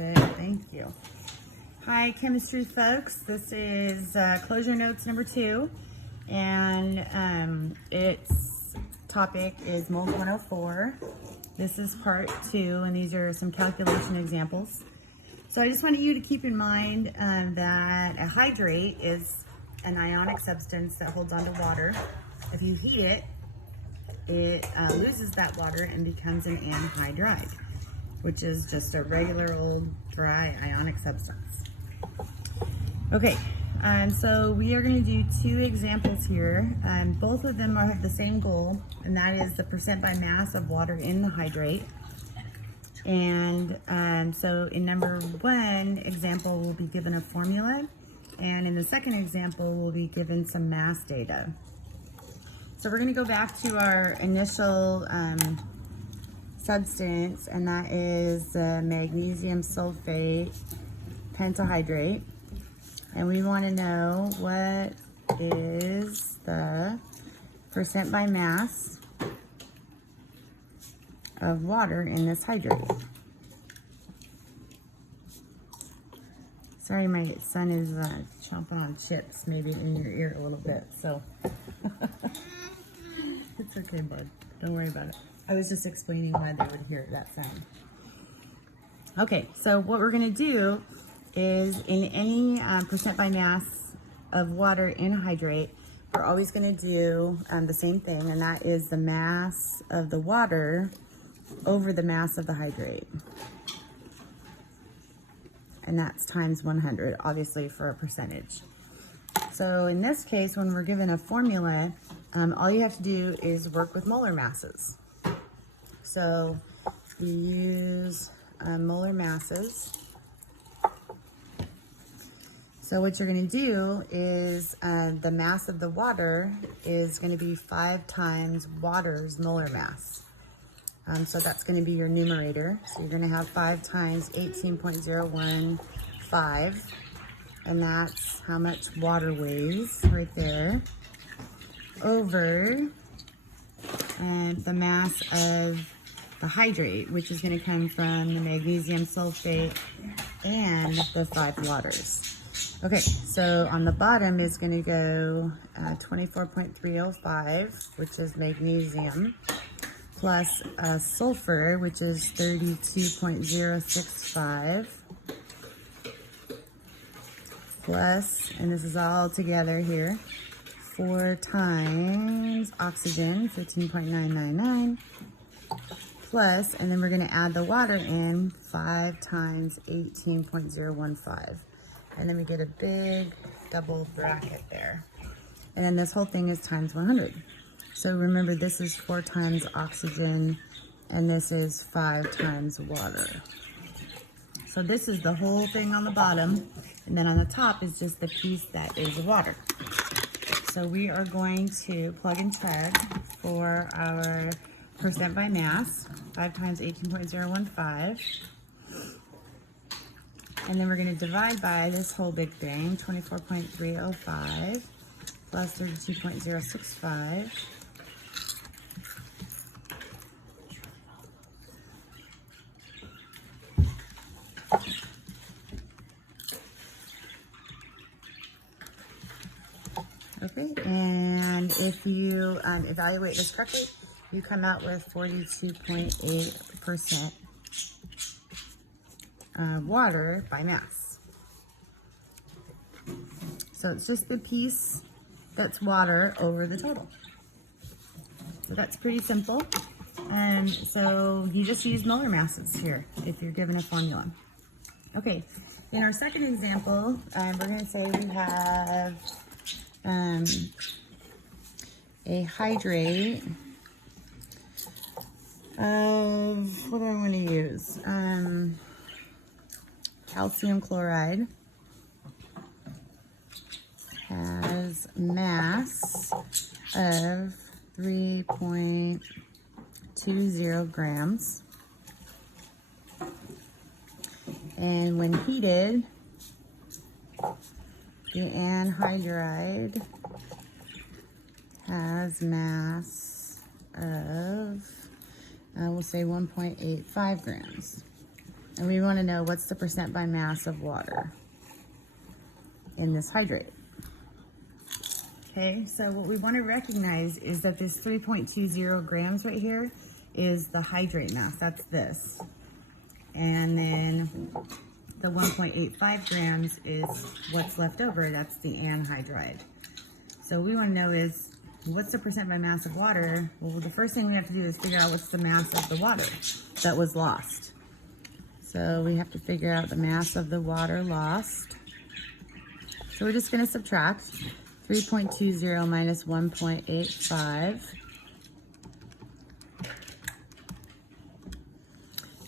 Perfect, thank you. Hi, chemistry folks. This is closure notes number 2, and its topic is moles 104. This is part 2, and these are some calculation examples. So I just wanted you to keep in mind that a hydrate is an ionic substance that holds onto water. If you heat it, it loses that water and becomes an anhydride, which is just a regular old dry ionic substance. Okay, so we are going to do 2 examples here. Both of them have the same goal, and that is the percent by mass of water in the hydrate. And so in number 1 example, we'll be given a formula, and in the second example, we'll be given some mass data. So we're going to go back to our initial substance, and that is magnesium sulfate pentahydrate. And we want to know what is the percent by mass of water in this hydrate. Sorry, my son is chomping on chips, maybe in your ear a little bit, so it's okay, bud. Don't worry about it. I was just explaining why they would hear that sound. Okay, so what we're going to do is in any percent by mass of water in a hydrate, we're always going to do the same thing, and that is the mass of the water over the mass of the hydrate. And that's times 100, obviously, for a percentage. So in this case, when we're given a formula, all you have to do is work with molar masses. So you use molar masses. So what you're going to do is the mass of the water is going to be 5 times water's molar mass. So that's going to be your numerator. So you're going to have 5 times 18.015, and that's how much water weighs right there, over the mass of the hydrate, which is going to come from the magnesium sulfate and the 5 waters. Okay, so on the bottom is going to go 24.305, which is magnesium, plus sulfur, which is 32.065, plus, and this is all together here, 4 times oxygen, 15.999, plus, and then we're going to add the water in, 5 times 18.015. And then we get a big double bracket there. And then this whole thing is times 100. So remember, this is 4 times oxygen, and this is 5 times water. So this is the whole thing on the bottom, and then on the top is just the piece that is water. So we are going to plug and chug for our percent by mass, 5 times 18.015. And then we're going to divide by this whole big thing, 24.305 plus 32.065. Okay, and if you evaluate this correctly, you come out with 42.8% water by mass. So it's just the piece that's water over the total. So that's pretty simple. So you just use molar masses here if you're given a formula. Okay, in our second example, we're going to say we have a hydrate of, what do I want to use? Calcium chloride has mass of 3.20 grams. And when heated, the anhydride has mass of, we'll say 1.85 grams. And we want to know what's the percent by mass of water in this hydrate. Okay, so what we want to recognize is that this 3.20 grams right here is the hydrate mass. That's this. And then the 1.85 grams is what's left over. That's the anhydride. So what we want to know is what's the percent by mass of water? Well, the first thing we have to do is figure out what's the mass of the water that was lost. So we have to figure out the mass of the water lost. So we're just going to subtract 3.20 minus 1.85.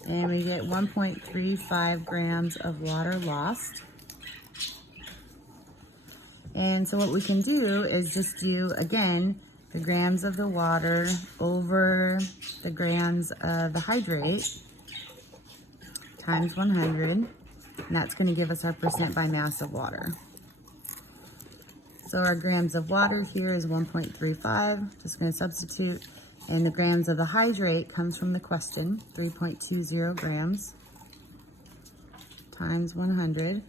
And we get 1.35 grams of water lost. And so what we can do is just do, again, the grams of the water over the grams of the hydrate times 100. And that's going to give us our percent by mass of water. So our grams of water here is 1.35. Just going to substitute. And the grams of the hydrate comes from the question, 3.20 grams times 100.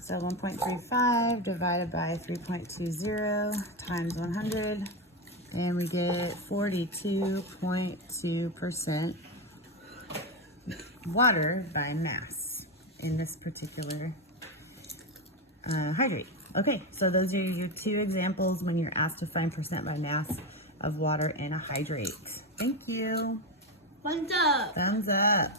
So 1.35 divided by 3.20 times 100, and we get 42.2% water by mass in this particular hydrate. Okay, so those are your two examples when you're asked to find percent by mass of water in a hydrate. Thank you. Thumbs up. Thumbs up.